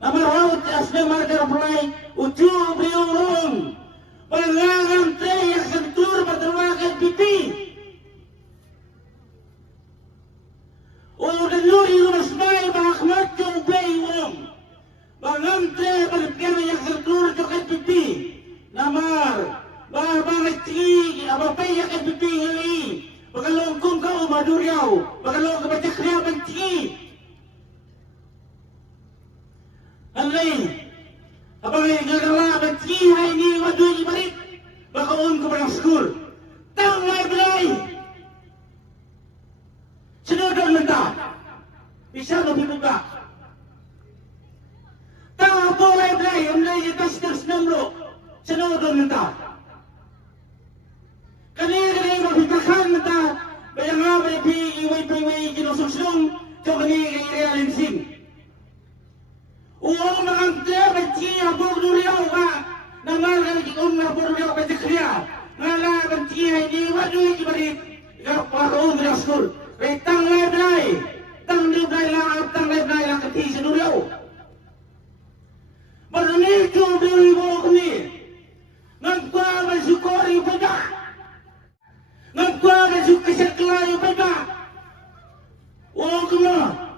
Namaraut asna margar play ucu briulung pangangan teh yang sentur berterwakan pipi udah nyuri rumah bay bahakmat jong bay ulung bangan teh berpian yang sentur jokat pipi namar banget tinggi apa pay yang pipi ini bagalong kung kau maduriau bagalong kebaca kriya benci Alay, abang ay gagala benci hay ni waduy ibarit bakaon ko barang school tang may bilay sinodon menta bisa mabibig ba tang po may bilay umlay itas namlo sinodon menta kanina mabitakan menta bayang nga may iway ginususlong so kanina realinsin uang mengantar benci apa duriau pak nama lagi umur duriau benci kriya ngala benci ini waduh ini gak pakai umur skul tang lai lah keti seduriau berani cuburi bok ni ngapa bersyukuri pada ngapa bersyukur sekelai pada uang kemana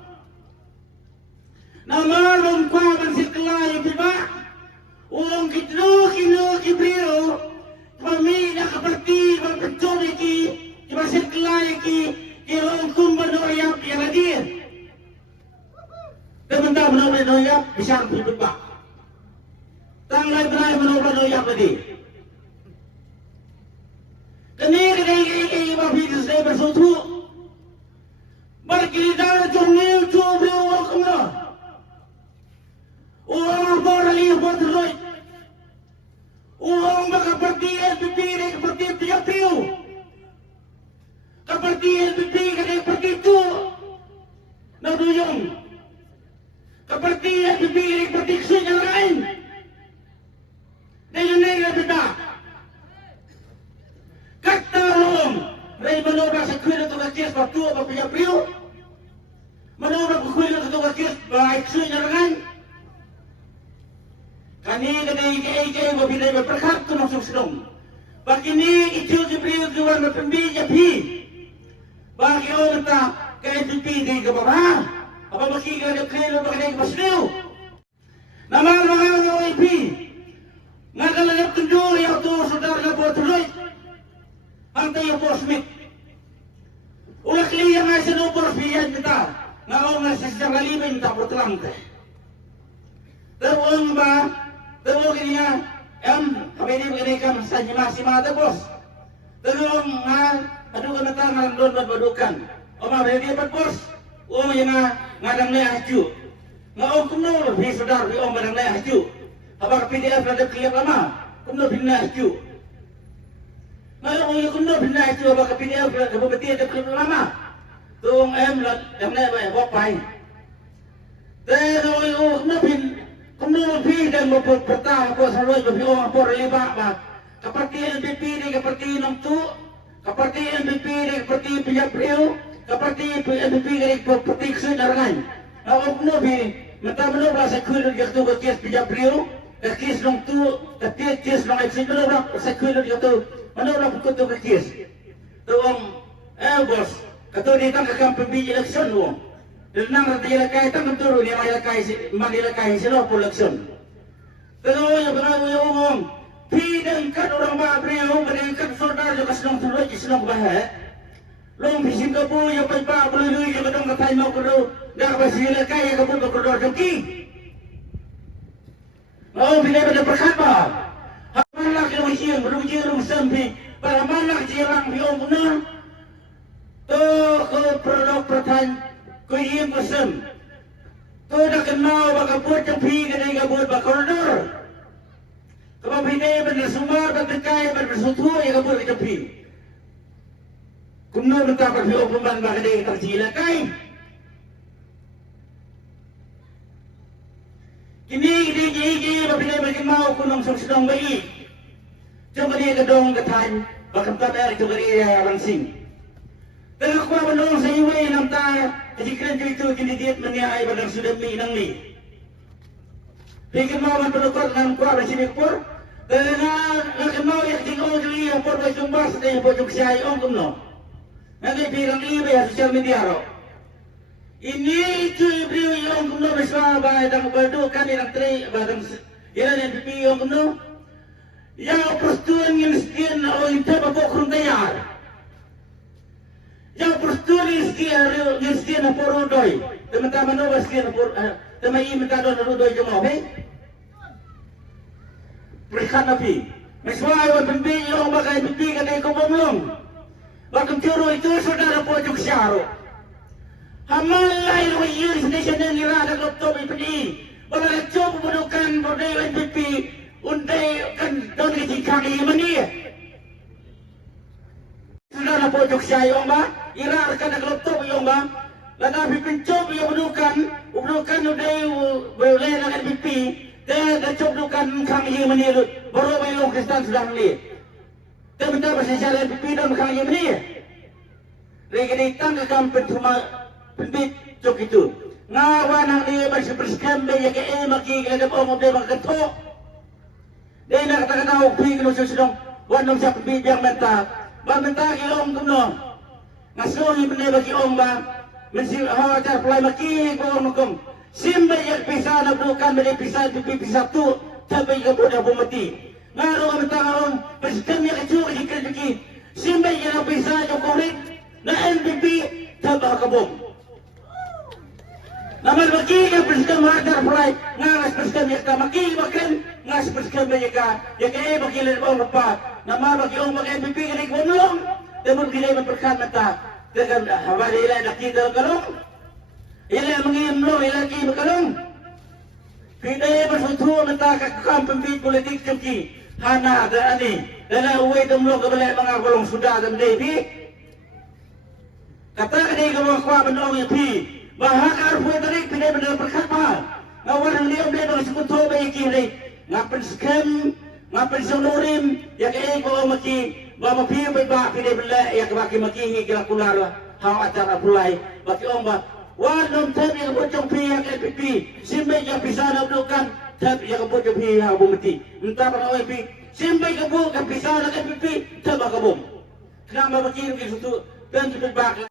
nama lompa bersekelai pipa uang kilo kibriu pamina seperti berpencuri ki bersekelai ki kilongkum berdoyap yang hadir teman-teman berdoyap bisa pipa tanglai berai berdoyap tadi kini mabidus saya bersutu berkira jomil cobriu uang kemana uang borali borloy uang seperti LPP seperti PPU seperti LPP seperti itu naduyong seperti LPP seperti yang lain dengan kita kata uang ray manobra sa kuila to kakis pa tu pa PPU manobra ko kuila to kakis baik yang lain kani kadai mabila berkat tu masuk sedong. Bagi ni itu jibril keluar mapembi japi. Bagi orang tak KNPP di bawah. Apa bagi kada kelo bagi basliu. Nama mga OIP. Ngagalap tunjur ya tu saudara buat tuloy. Antay yung posmit. Ulak liya nga sa nubor fiyan kita. Ngao nga sa saralibin ta portlang te. Tawang ba Tawag niya, kami ni kan sa si mata bos. Tawag nga, adukan na tangan doon badukan. O mga dia bos, o mga ngadang na haju. Nga o kumno, hi saudar, hi o madang na haju. Habang PDF na dekliyak lama, kumno binna haju. Nga o kumno binna haju, habang PDF na kababati dekliyak lama. Tung yang na ba, wapay. Pero o kumno bin, kumno dan berpertang ko sa loy babi orang por liba ba kapati LPP ni kapati nang tu kapati LPP ni kapati PPU kapati LPP ni kapati sedarangan awak no bi mata melo ba sa kulo gatu ko kes PPU kes nang tu kes nang action melo ba sa kulo gatu melo ba ko to kes to bos kato di tang ka pembi election lo nang ratila kay tang turu ni Manila kay sila po election. Pero yung umong, pidang kan orang mabriyo, mereka saudara juga senang tuloy, senang bahe. Long bising ka po, yung pagpapuloy, yung madong katay mo kulo, nakabasila kaya ka po kulo jangki. Oo, binibig na perkat ba? Haman laki ng siyang, marumijirong sampi, para malak siyang biyong na, to ko produk pertan, ko iyong masam. Kau dah kenal bagaimana buat jampi kedai kabut bakoridor. Kalau bini bersumber berdekai bersuatu yang kabut jampi. Kumno minta pergi umpan kedai tercila kai. Kini bini berkenal kunung sedang bayi. Jom dia kedong ketan bakal tabar itu dia langsing. Tengok kuah menung sa iwe nam ta jikran itu kini diet meniai badang sudah mi nang ni. Pikir mau menukar dengan kuat di sini kur. Karena mau yang tinggal di yang por baik jumpa sedang pojok saya om kumno. Nanti bilang ini ya sosial media ro. Ini itu beliau yang kumno besar bahaya dan berdoa yang teri badang yang NPP yang kumno. Yang persetujuan yang sekian orang itu bapak kurang tayar. Yang persetujuan yang sekian apa rodoi. Teman-teman apa sekian apa teman ini minta doa rodoi jemaah. Berikan Nabi. Meswai wan pembi yang bagai pembi kata kau bomlong. Waktu curu itu saudara pojok syaro. Hamalai royir sedaya dan nirada laptop ini. Walau coba menemukan model NPP undai kan don di kaki mani. Saudara pojok syaro ba, ira kan laptop yang ba. Lagi pencoba yang menemukan undai boleh dengan NPP. Dia coba kami menirut baru bayar Kristen sedang lihat. Dia minta bersejarah pimpinan kami menir. Lagi datang ke kampung rumah pembit cok itu. Ngawan ang dia bersihkan baya ke maki ke orang dia berketok. Dia nak kata upi kalau sedang wanong siapa pembit yang minta. Minta kilong kuno. Ngasuhi benda bagi orang ba. Mesti hajar pelai maki ke orang hukum. Simba yang pisah nak bukan beli pisah pipi pisah tu sampai ke bodoh bomati. Ngaruh kami tangan presiden yang kecil jika jeki. Simba yang pisah Jokowi na NPP tambah kabum. Namun bagi yang presiden mengajar pelai ngas presiden yang maki makan ngas presiden mereka yang bagi lebih lupa. Nama bagi orang NPP kini kumulong. Namun kita berkan mata dengan hawali lain nak kita kalau. Ialah mengimlo, ialah lagi berkalung. Tidak bersuatu minta kakam pembit politik cuki. Hana dan ani. Dalam uwe temlo kebelah mga kolong sudah dan debi. Kata kini kalau kuah benong yang pi. Bahakar uwe tarik tidak benar berkata. Ngawan dia boleh bersekutu baik kiri. Ngapen skem, ngapen sonorim. Ya kaya kalau maki. Bawa pi baik tidak belah. Ya kebaki maki hingga kular. Hang acara pulai. Baki ombak. Walau tapi yang bocor pihak NPP, simpai yang bisa nak bukan tapi yang bocor pihak bumti. Entah apa NPP, simpai yang bukan bisa nak NPP, tak bakal bom. Kenapa begini gitu? Dan sebab